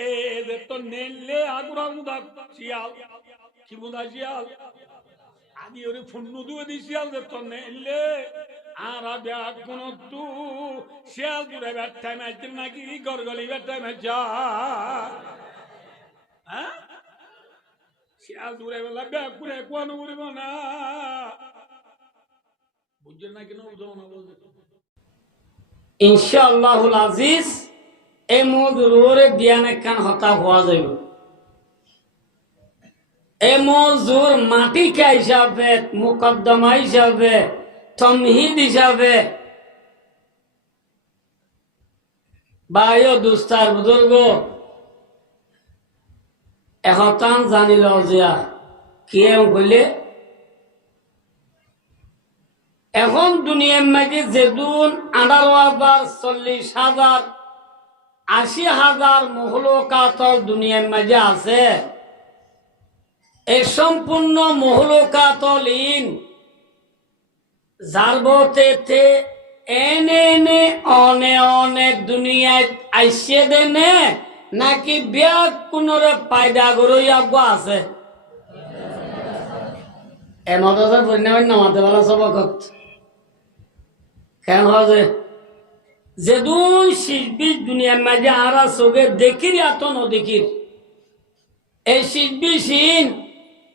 এদের তো নেলে আগুরা মুদা শিয়াল কি মুদা শিয়াল আদি ওরে ফুন্নু দুয়ে দি শিয়াল যে তো নেলে আর ব্যাগ কোন তু শিয়াল দূরে ব্যাটাই মাইতে নাকি গরগলি ব্যাটাই মাইজা হ্যাঁ শিয়াল দূরে বেলা ব্যাগ করে কোন উড়িব না বুঝছেন না কেন বুঝো না বলছে ইনশাআল্লাহুল আজিজ এই মজুরে জ্ঞান একখান হতা হওয়া যাইব এই মজুর মাটিকা হিসাবে মুকদ্দমা হিসাবে তমহিদ হিসাবে বায়ু দুস্তার বুজুর্গ এহতান জানিল জিয়া কেউ বলে এখন দুনিয়ার মাঝে যেদুন 18,000 40,000 80,000 মহলকাতল দুনিয়ার মাঝে আছে এই সম্পূর্ণ মহলকাতলিন জারবতে এনে এনে অনেক দুনিয়ায় আইসে দেনে নাকি ব্যাগ কোনরে পায়দা গরই আগুয়া আছে এমদাজার বন্যাবান নামাতে বলা সবকত কেন হয় যে দুই শিল্পী দুনিয়ার মাঝে আরা চোখে দেখির এত নদেখির এই শিল্পী সিন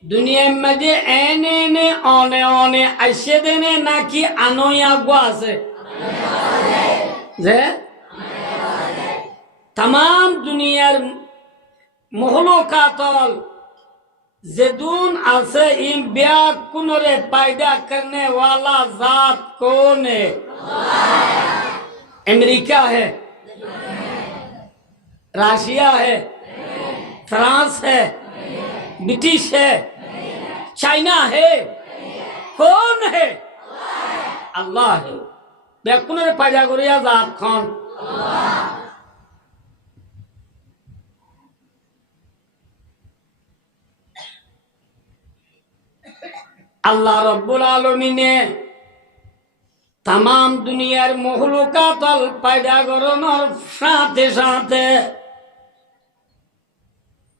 দুনিয়ার মাঝে এনে এনে অনে আইসে দেনে নাকি আনই আগুয়া আছে যে তাম দুনিয়ার মহলকাতল যেদুন আছে इन ब्याग कुनरे पैदा करने वाला जात कौन है अमेरिका है रशिया है फ्रांस है ब्रिटिश है चाइना है कौन है अल्लाह है ब्याग कुनरे पैदा करिया जात कौन আল্লাহ রব্বুল আলামিনে तमाम দুনিয়ার মখলুকাতল পয়দা করানোর সাথে সাথে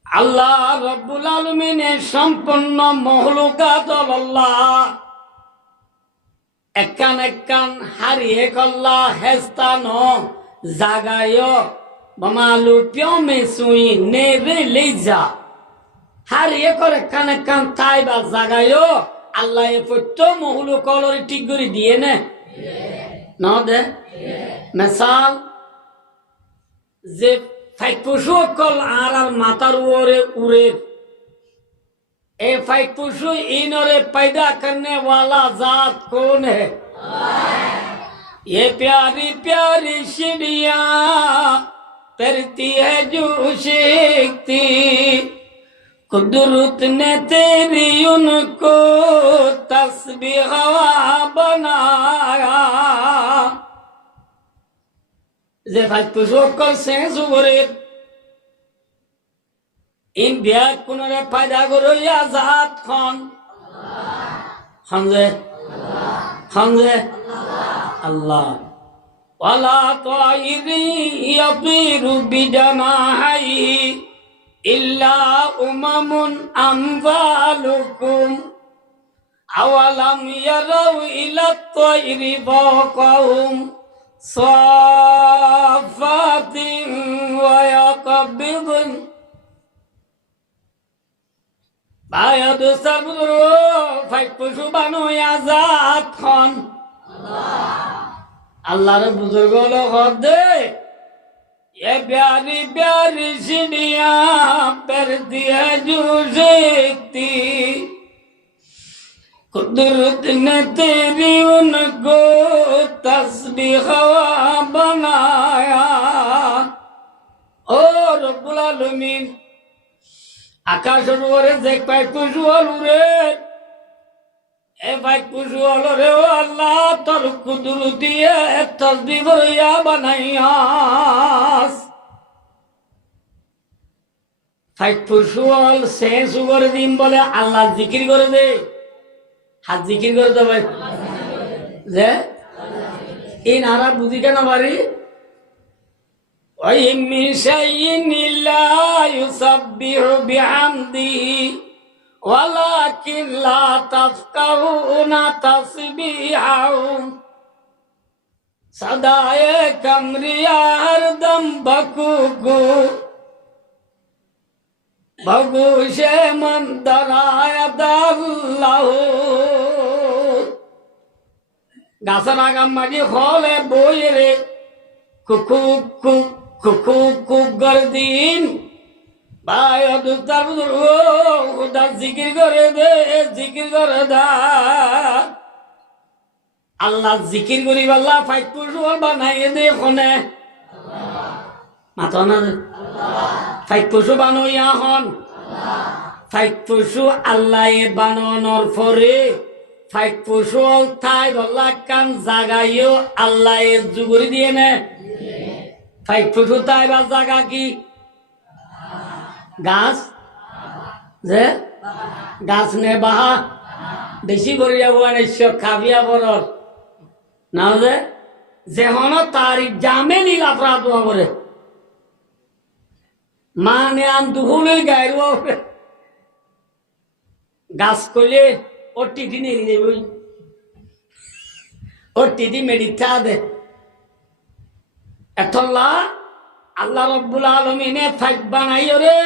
আল্লাহ রব্বুল আলামিনে সম্পূর্ণ মখলুকাতল আল্লাহ একান হারিয়ে কল্লা হেস্তানো জাগায় বমালু পিয়মে সুই নেবে লেজা হারিয়ে করে একান তাই বা জাগায় আল্লাহ এ প্রত্য মহুল কলরে ঠিক করে দিয়ে নে না দে মিসাল যে ফাইক পশু কল আর মাথার উপরে উড়ে ए फाइक पुशु इनोरे पैदा करने वाला जात कौन है ये प्यारी प्यारी चिड़िया तरती है जो शेखती कुदरत ने तेरी उनको तस्बीह हवा बनाया जे फाइक पुशु कल से सुगरे इन ब्याग कुनरे पैदा करो या जात खान हमजे अल्लाह वाला ताइरी यतीरु बिजनाही इल्ला उममुन अम्वालुकुम अवलम यरौ इला ताइरी फौकहुम साफातिन व यक़बिदन Baya dostlar budur o, fayk puşu banu yazat khan. Allah'ın buzurgolu khodde, ye pyari pyari chidiya perti hai jo shakti. Kudrat ne teri unko tasbih hava banaya. O Rabbul Alamin. আকাশের উপরে যে পাইক পশু হল রে এ পাইক পশু হল রে ও আল্লাহ তোর কুদরতি তসবিহ করিয়া বানাইয়াস পাইক পশু হল শেষ করে দিন বলে আল্লাহ জিকির করে দে হাত জিকির করে দেবে যে এই নারা বুঝি কেন পারি ওই মিশাইন ইল্লা ইউসাব্বিহু বিহামদিহি ওয়ালাকিন লা তাফকাহুনা তাসবিহাহুম সদায়ে কমরিয়া হরদম বকুকু ভগুশে মন্দরায়াদাল্লাহু গাছের আগাম মাঝে হলে বই রে কুকু কুক কুকু কুক গরদিন ভাই অদুস্তার খুদা জিকির করে দে জিকির করে দা আল্লাহ জিকির করি আল্লাহ ফাইট পুরুষ বানাই দে ফোনে মাথা না ফাইট পশু বানোয়া হন ফাইট পশু আল্লাহ বানানোর পরে ফাইট পশু ঠাই আল্লাহ কান জাগাইও আল্লাহ জুগুরি দিয়ে নে ফাইট পশু তাই বা জাগা কি গাছ যে গাছ নে বাহা বেশি করে যাবো খাবিয়া বরর না যে হন তারিখ জামে নীল অপরাধ করে মানে আন দুহুলের গায়ের গাছ করলে ওর টিটি নিয়ে যাবে ওর টিটি মেডিথা দে এতলা আল্লাহ রব্বুল আলমিনে ফাইক বানাই রে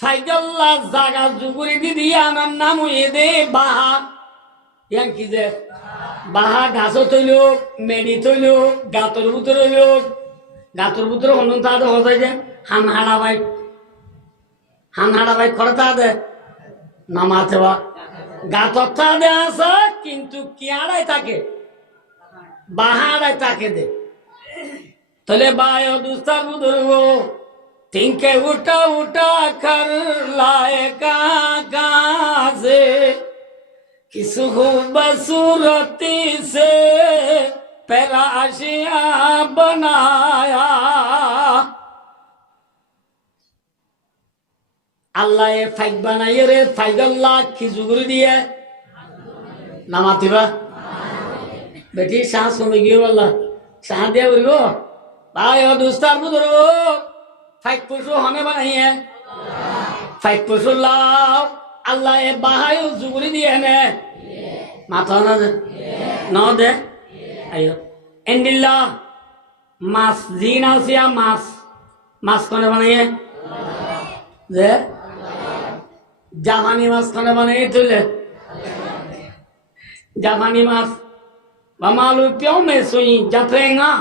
ফাইকাল্লা জাগা জুগুরি দিদি আমার নাম হয়ে দে বাহা ইয়ান কি যে বাহা ঘাসও তৈল মেডি তৈল গাতর ভিতরে হইল গাতর ভিতরে হনুন তা হয়ে যায় হান হাড়া ভাই খরতা দে নামাতে বা গাতরটা দে আসা কিন্তু কিয়াড়াই তাকে বাহাড়াই তাকে দে তাহলে বায় দুস্তার বুধরবো তিনকে উঠা উঠা কর লাए কাছে কিছু খুবसूरती से पेराशिया बनाया আল্লাহ ফাইক বানাই রে ফাইগাল্লাহ কি জুগুরি দিয়ে নামাতিবা বেটি শাহ শুনে গিয়ে আল্লাহ শাহ দিয়ে বলব ভাই ও দুস্তার বুধরব ফাইক পশু হনে বানাইয়ে ফাইক পশু লাও আল্লাহ এ বাহাই জুগুরি দিয়ে নে মাথা না দে ন দে আইও এন্ডিল্লা মাছ জিন আসিয়া মাছ কোনে বানাইয়ে যে জাপানি মাছ খানে বানিয়ে তুলে জাপানি মাছ বামালু পিও মে সুই জাফেঙ্গা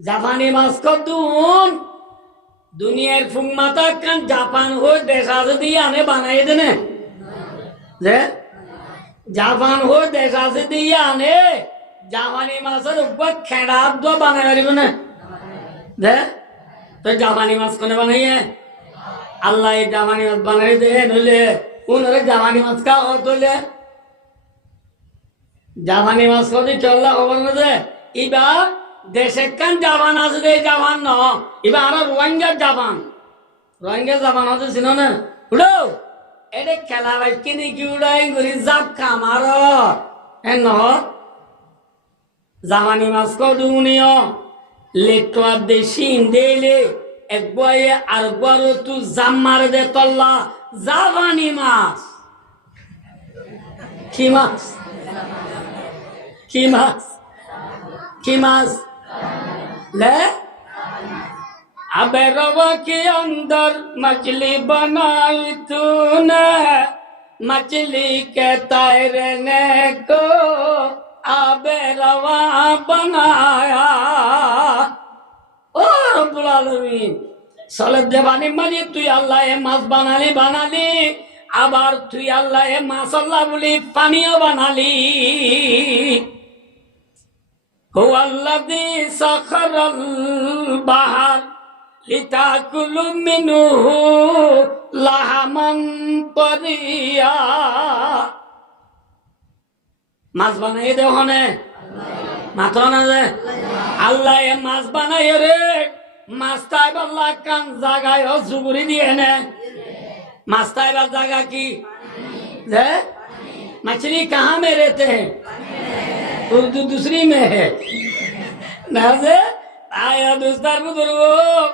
জাপানি মাছ কদ্দুন দুনিয়ার ফুং মাতা কান জাপান হো দেখা যদি আনে বানাই দেনে যে জাপান হো দেখা যদি আনে জাপানি মাছের উপর খেড়া দো বানাই পারিব না যে তো জাপানি মাছ কোনে বানাইয়ে আল্লাহ জামানি মাছ বানাই দে নইলে উনরে জামানি মাছ কা হতলে জাপানি মাছ কদি চললা খবর না দে ইবা দেশে কান জাপান আছে দে জাপান ন ইবা আর রোহিঙ্গা জাপান আছে চিনো না উড়ো এডে খেলা ভাই কিনি কি উড়াই গরি জাপ কামার এ ন জাপানি মাছ কদুনিও লেটুয়া দেশি ইন্দেলে একবারে আরবারও তু জাম মারে দে তল্লা জাপানি মাছ কি মাছ কি মাছ কি মাছ ले अबे रवा के अंदर मछली बनाई तूने मछली के तैरने को अबे रवा बनाया ओ रब्बुल आलमीन सलत देवानी मजी तुई अल्लाह ए माছ বানালি আবার তুই আল্লাহ এ মাশাআল্লাহ বলি পানিও বানালি هو الذي سخر البحر لتأكلوا منه لحما طريا মাছ বানাই দে ওখানে মাথা না যে আল্লাহ এ মাছ বানাই রে মাছ তাই আল্লাহ কান জায়গায় জুগুরি দিয়ে নে माछ ताइबा जगह की है मछली कहाँ में रहते हैं उर्दू दूसरी में है आया दोस्तार बुजुर्गो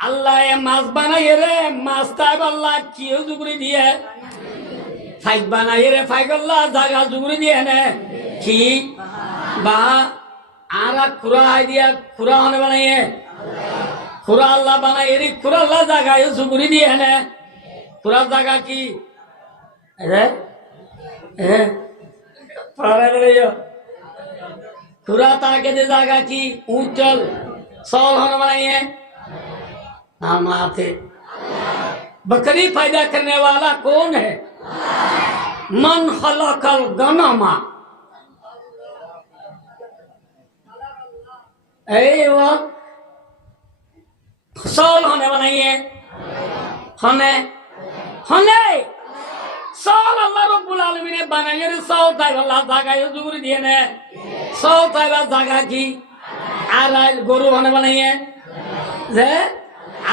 আল্লাহ এ মাছ বানাই রে মাছ তাই আল্লাহ কিও জুগুরি দিয়ে ফাইক বানাই রে ফাইক আল্লাহ জাগা জুগুরি দিয়ে নে কি বা আর খুরা দিয়া খুরা হনে বানাইয়ে খুরা আল্লাহ বানাই রে খুরা আল্লাহ জাগায় জুগুরি দিয়ে নে খুরা জাগা কি রে खुरा ताके दे जागा की ऊंचल सौल होने बनाइए नाम आते बकरी पैदा करने वाला कौन है मन खलकल गनमा वो सौल होने बनाइए होने होने সব আল্লাহ রব্বুল আলামিনে বানাইয়ে সব তাই আল্লাহ জায়গায় জুগুরি দিয়ে নে সব তাই জায়গা কি আর গরু বানা বানাইয়ে যে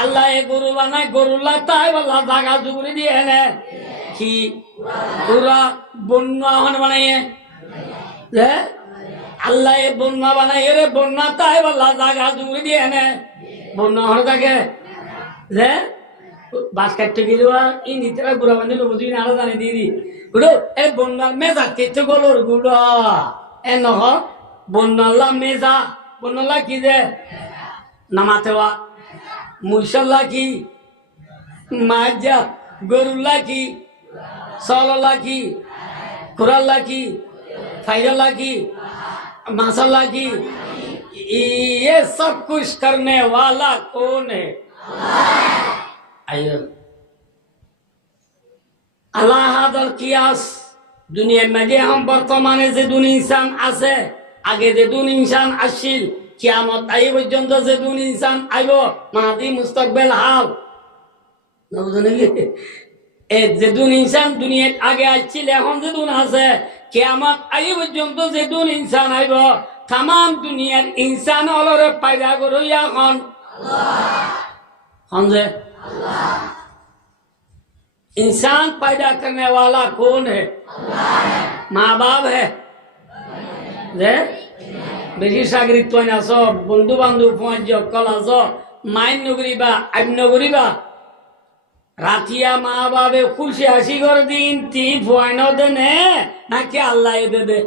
আল্লাহ এ গরু বানায় গরুল্লাহ তাই আল্লাহ জায়গা জুগুরি দিয়ে নে কি পুরা বন্যা হনে বানাইয়ে যে আল্লাহ এ বন্যা বানাইয়ে রে বন্যা তাই আল্লাহ জায়গা জুগুরি দিয়ে নে বন্যা হনে থাকে যে বাস কাটতে গেলেও এই নিতে বুড়া বান্ধে লোক তুই আরো জানি দিদি গুড়ো এ বন্যার মেজা কেটে গলোর গুড়ো এ নহ বন্যাল্লা মেজা বন্যাল্লা কি যে নামাতেওয়া মুসল্লা কি মাজা গরুল্লা কি সল্লা কি খুরাল্লা কি ফাইরাল্লা কি माशाल्लाह की ये सब कुछ करने वाला कौन है आइए अल्लाह हादर कियास दुनिया में जे हम बर्तमाने जे दुन इंसान आसे आगे जे दुन इंसान आशिल कियामत आई पर्यন্ত যে দুন ইনসান আইব মাদি মুস্তাকবিল হাল এ যে দুন ইনসান দুনিয়াত আগে আসছিল এখন যে দুন আছে কিয়ামত আই পর্যন্ত যে দুন ইনসান আইব तमाम दुनियार इंसान অলরে পয়দা করিয়া এখন আল্লাহ যে इंसान पैदा करने वाला कौन है अल्लाह माँ बाप है जे বেশি সাগরিত না সব বন্ধু বান্ধব পঞ্জ কলাস মাইন নগরিবা আইন নগরিবা রাতিয়া মা বাবে খুশি হাসি করে দিন তি ফয়ন দেনে নাকি আল্লাহ দেবে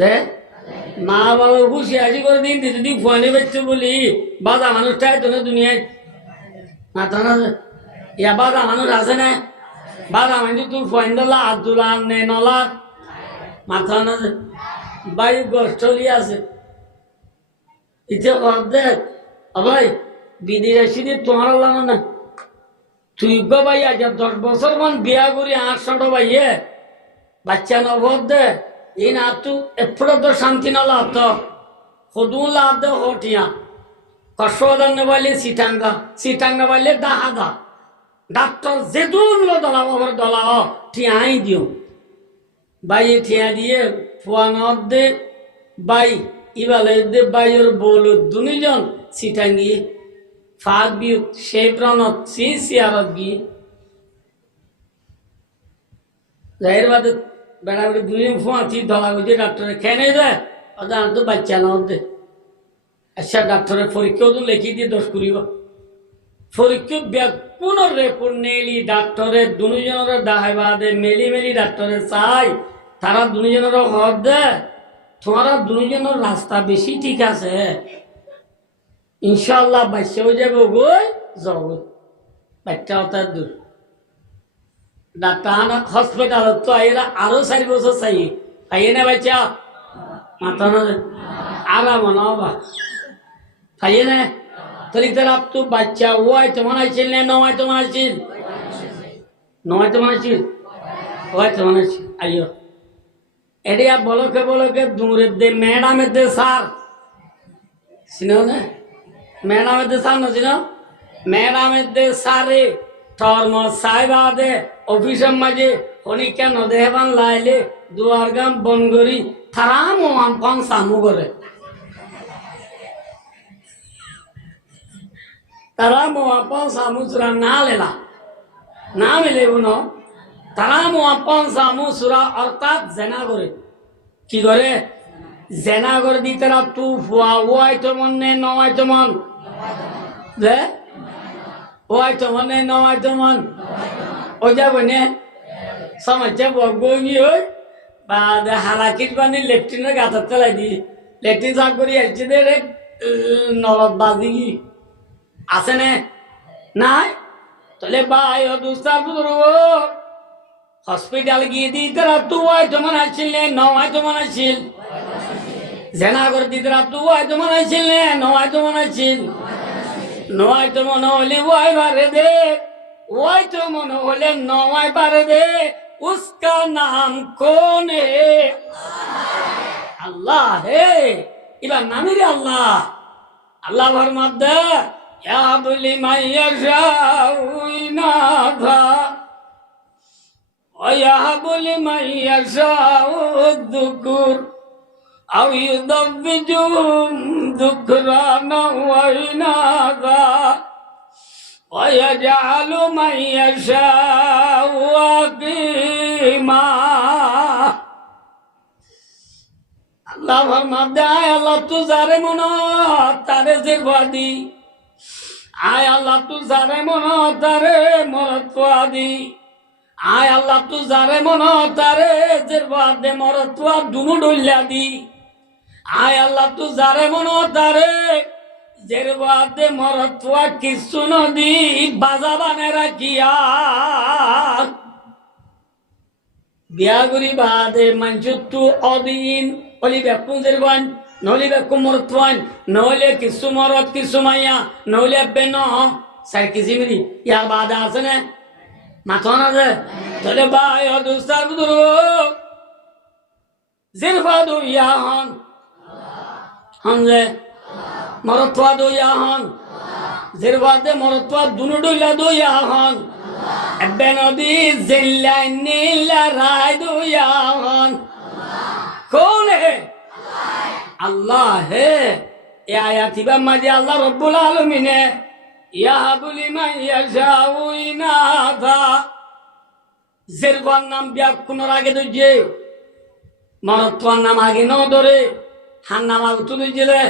যে মা বাবা খুশি হাসি করে দিন যদি ফয়নে বেচছে বলি বাধা মানুষটাই তো দুনিয়ায় মাথা না ইয়া বাধা মানুষ আছে না বাধা মানুষ তুই ফয়ন দলা আব্দুল্লাহ নে নলা মাথা না বাড়ি গষ্টলি আছে ইতে দেখ ভাই বিদেশি তোমার লানো না তুই ভাই আজ 10 বছর মান বিয়া করি 800 ভাইয়ে বাচ্চা নবদ দে এই না তু এফড় তো শান্তি না লাভ তো খুদু লাভ দে হটিয়া কষ্টদান নেবাইলে সিটাঙ্গা বাইলে দাহাদা ডাক্তার যেদুন লো দলাও আমার দলাও ঠিয়াই দিও বাই ঠিয়া দিয়ে ফুয়ানত দে বাই ইবালে দে বাইয়ের বল দুনিজন সিটাঙ্গি ফাদ বিউ সে প্রণত সি সিয়ারত গিয়ে জাহির বাদে বেড়া বেড়ে দুজন ফুয়াছি ধলা বুঝে ডাক্তারে খেয়ে দে ওদের তো বাচ্চা না দে আচ্ছা ডাক্তারের পরীক্ষাও তো লিখি দিয়ে দোষ করিব পরীক্ষা ব্যাকুণ রেপোর্ট নেলি ডাক্তারের দুজনের দাহাই বাদে মেলি মেলি ডাক্তারের চাই তারা দুজনের হদ দে তোমারা দুজনের রাস্তা বেশি ঠিক আছে ইনশাল্লাহ বাচ্চা হয়ে যাবে গই যাব বাচ্চা তার দূর ডাক্তার হসপিটাল তো আইরা আরো 4 বছর চাই পাইয়ে না বাচ্চা মাথা না আরাম না বা পাইয়ে না তরি তারা তো বাচ্চা ওয়াই তো মানাইছিল না নয় তো মানাইছিল নয় তো মানাইছিল ওয়াই তো মানাইছিল আইও এডিয়া বলকে দূরে দে ম্যাডামের দে স্যার চিনো না ম্যাডামের দে স্যার না চিনো ম্যাডামের দে স্যারে টর্ম সাহেবা দে অফিসের মাঝে উনি কেন দেহবান লাইলে দুয়ার গাম বনগরি থারাম ও আমপান সামু করে তারাম ও আমপান সামু সুরা না লেলা না মিলে উনো তারাম ও আমপান সামু সুরা অর্থাৎ জেনা করে কি করে জেনা করে দি তারা তু ফুয়া ওয়াই তো মন নে নয় তো মন যে ওই তো মানে নয় তো মন ও যাবো নে সমস্যা বগবগি হই বা হালাকির বানি লেট্রিনের গাঁথার তলাই দি লেট্রিন সাফ করি আসছে দে নরদ বাজি আছে নে নাই তাহলে ভাই ও দুস্তার হসপিটাল গিয়ে দিই তারা তু হয়তো মনে আসছিল নয় তো মনে আসছিল জেনা করে দিতে তু হয়তো মনে আসছিল নয় তো মনে আসছিল নয় তো মনে হলে ওয়াই বারে দে ওয়াই তো মনে হলে নয় বারে দে उसका नाम कौन है अल्लाह है इला नामी रे अल्लाह अल्लाह फरमाता या बुली मैयशाउइनाथा और या बुली मैयशाउद्दुकुर أو يضبجهم ذكرانا وإناثا ويجعل من يشاء عقيما আল্লাহ ফরমাতে আয় আল্লাহ তু যারে মন তারে জিরবাদি আয় আল্লাহ তু যারে মন তারে মরতওয়াদি আয় আল্লাহ তু যারে মন তারে জিরবাদে মরতওয়া দুনু ডইলা দি আয় আল্লাহ তু যারে মন তারে জেরবাদে মরতওয়া কিছু নদী বাজা বানে রাখিয়া বিয়াগুরি বাদে মঞ্জুতু অদিন অলি বেকুম জেরবান নলি বেকুম মরতওয়ান নলে কিছু মরত কিছু মাইয়া নলে বেন সার কিছু মিলি ইয়ার বাদে আছে না মাথা না যে তাহলে ভাই ও দুস্তার বুদুরু জিরফাদু ইয়া হন যে মরতওয়া দো ইয়া হন জিরফাদে মরতওয়া দুনু ডইলা দো ইয়া হন এবে নদী জিল্লা নীলা রায় দো ইয়া হন कौन है अल्लाह है ये आयत इबा मजे अल्लाह रब्बुल आलमीन है याहबुली मन यशाउ इनाथा जिरवान नाम ব্যাকুনোর আগে দইছে মরতওয়ার নাম আগে ন ধরে হান নাম আগে তো দইছে রে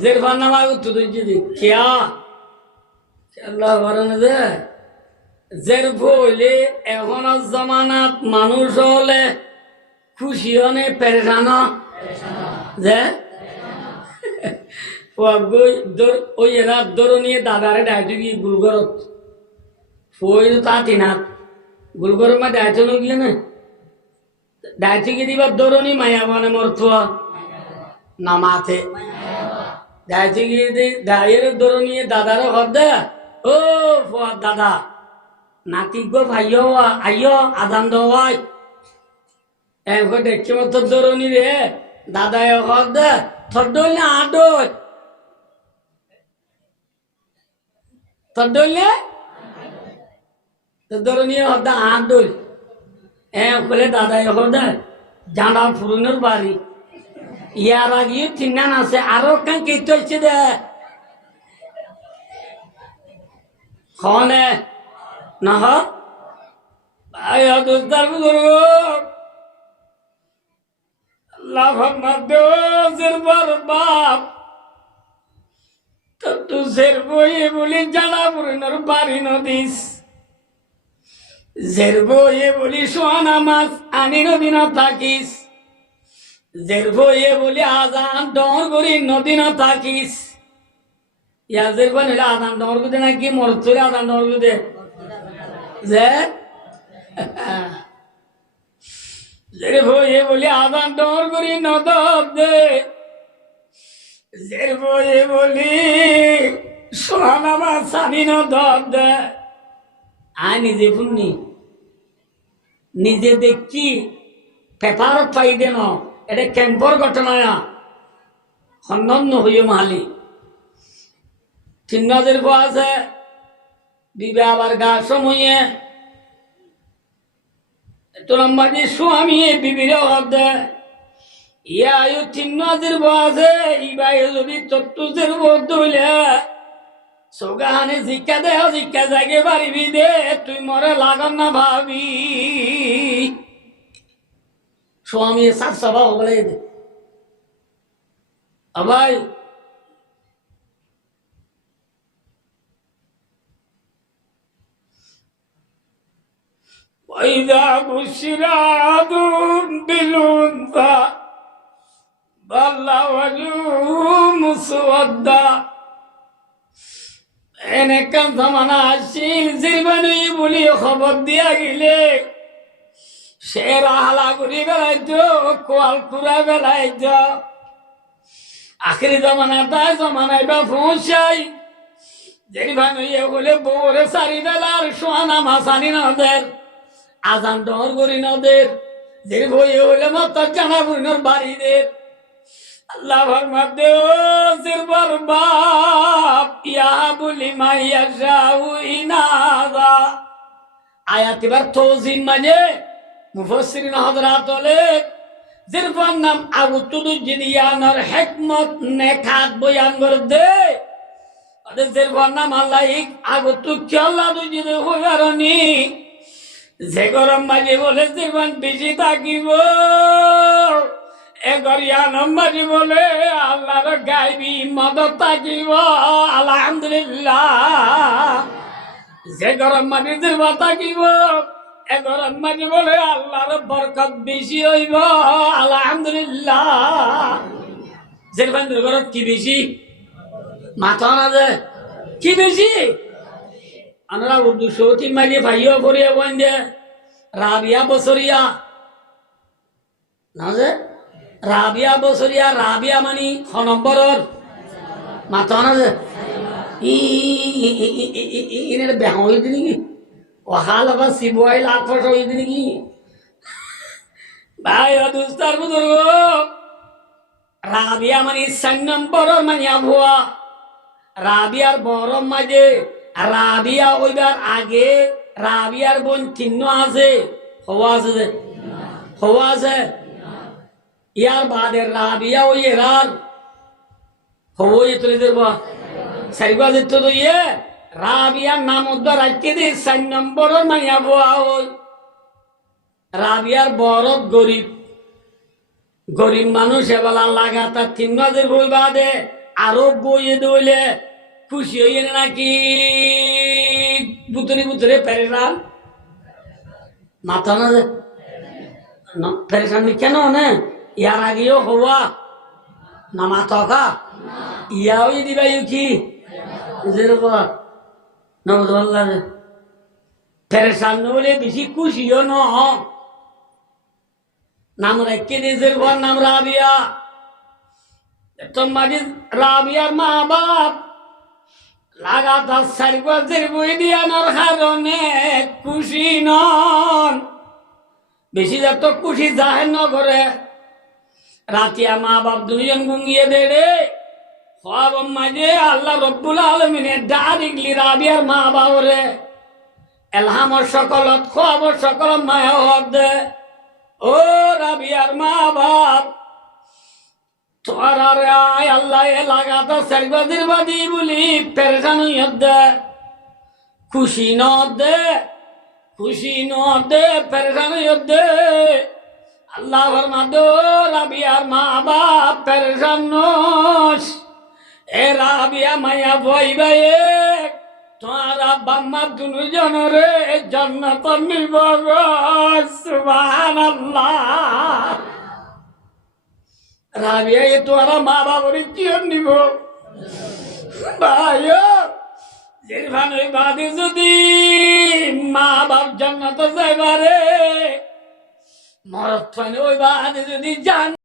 জিরবান নাম আগে তো দইছে কিয়া আল্লাহ বলেন যে জিরফলে এখন জামানাত মানুষ হলে খুশি হনে পেরেশান যে ওই এরা দর নিয়ে দাদারে ডাইতে গিয়ে গুলগরত ফই তা তিনাত গুলগর মা ডাইতে গিয়ে না ডাইতে গিয়ে দিবার দরনি মায়া মানে মরতুয়া না মাথে ডাইতে গিয়ে দায়ের দর নিয়ে দাদারে হদ্দা ও ফুয়া দাদা নাতি গো ভাইও আইও আদান দেওয়াই এখন দেখছি মতো দরনি রে দাদা হদ থডল না আডল থডল দরনি হদ আডল বলে দাদা হদ জানা ফুরনের বাড়ি ইয়ার আগে তিনান আছে আরো কান কে চলছে দে খনে না ভাই দোস্তার বুজুর্গ বাপ তু জেরবয়ে বলি জানা পুরনোর বাড়ি নদীস জেরবয়ে বলি সোয়ানা মাছ আনি নদী না থাকিস জেরবয়ে বলি আজান ডর করি নদী না থাকিস ইয়া জেরবা নিলে আজান ডর গুদে নাকি মরতুরে আজান ডর গুদে যে জেরবয়ে বলি আজান ডর করি নদব দে জেরবয়ে বলি সোহানা মাছ আনি নদব দে আয় নিজে শুননি নিজে দেখছি পেপারত পাই দেন এটা ক্যাম্পর ঘটনা সন্ন্য হইও মাহালি চিহ্নদের আছে দিবে আবার গা সময়ে তো লম্বাজি স্বামী বিবির হদে ইয়া আয়ু চিহ্নদের আছে ইবাই যদি চতুর্থের বদলে সোগাহানে শিক্ষা দেহ শিক্ষা জাগে পারিবি দে তুই মরে লাগন না ভাবি স্বামী সাত সভা বলে দে ভাই وإذا بشر أحدهم بالأنثى ظل وجهه مسودا এনেকান জামানা আসছিল জীবনে বলি খবর দিয়া গেলে সে রাহালা করি বেড়াইতো কোয়াল কুড়া বেড়াইতো আখেরি জমানাটায় জমানায় বা পৌঁছাই যেভাবে বলে বউরে সারি বেলার সোয়ানা মাসানি নদের আজান ডর করি নদের যে বই হলে মত জানা বুড়িনোর বাড়িদের আল্লাহ ফরমাতে ও জিরবার বাপ ইয়া বলি মাইয়া যাও ইনাদা আয়াত এবার তৌজিম মানে মুফাসসিরিন হযরত বলে জিরবার নাম আগুতুদু জিনিয়ানার হিকমত নেখাত বয়ান করে দে আদে জিরবার নাম আল্লাহ আগুতু কেল্লা দুজিদে হইয়ারনি যে গরম মাঝে বলে জীবন বেশি থাকিব এগরিয়া নম্বরি বলে আল্লাহর গাইবি মদত থাকিব আলহামদুলিল্লাহ যে গরম মাঝে জীবন থাকিব এ গরম মাঝে বলে আল্লাহর বরকত বেশি হইব আলহামদুলিল্লাহ জীবন গরম কি বেশি মাথা না যে কি বেশি আমরা উর্দু সৌতি মাঝে ভাইও করিয়া বন্ধে রাবিয়া বছরিয়া না যে রাবিয়া বছরিয়া রাবিয়া মানি খ নম্বরের মাথা না যে ইনের বেহ হইতে নাকি ওহাল আবার শিবুয়াই লাখ ফস হইতে নাকি ভাই দুস্তার বুজুর্গ রাবিয়া মানি 4 নম্বরের মানে আবহাওয়া রাবিয়ার বড় মাঝে রাবিয়া ওইবার আগে রাবিয়ার বোন চিহ্ন আছে হওয়া আছে ইয়ার বাদে রাবিয়া ওই এরার হওয়াই তুলে দেব সারিবা যেত তো ইয়ে রাবিয়ার নাম উদ্ধার রাখতে দে 4 নম্বরের মাইয়া বোয়া ওই রাবিয়ার বড় গরিব মানুষ এবেলা লাগাতার 3 মাসের বই বাদে আরো বইয়ে দইলে খুশি হইয়ে নাকি বুতরে বুতরে পেরেশান মাথা না পেরেশান কেন না ইয়ার আগেও হওয়া না মাথা কা ইয়াও দিবাই কি পেরেশান হলে বেশি খুশিও ন নাম রেখে নিজের ঘর নাম রাবিয়া তোমার রাবিয়ার মা বাপ লাগাতার 4 বছর বই দিয়ানোর কারণে খুশি নন বেশি যত খুশি জাহের ন করে রাতিয়া মা বাপ 2 জন গুঙ্গিয়ে দে রে সব মাঝে আল্লাহ রব্বুল আলমিনের ডাইরেক্টলি রাবিয়ার মা বাবরে এলহামর সকলত খবর সকল মায়া হব দে ও রাবিয়ার মা বাপ তোরা আল্লাহ লাগাতা 4 বছর বাদি বলি পেরেশান হইয়া দে খুশি ন দে পেরেশান হইয়া দে আল্লাহ ফরমাদো রাবিয়ার মা বাপ পেরেশান নস এ রাবিয়া মায়া বইবে তোরা বাম্মা 2 জনরে জান্নাত নিব সুবহানাল্লাহ রাবিয়া তোরা মা বাবরে কি নিব ভাই যেভাবে বাদে যদি মা বাপ জান্নাত যাইবারে মরত ওই বাদে যদি জান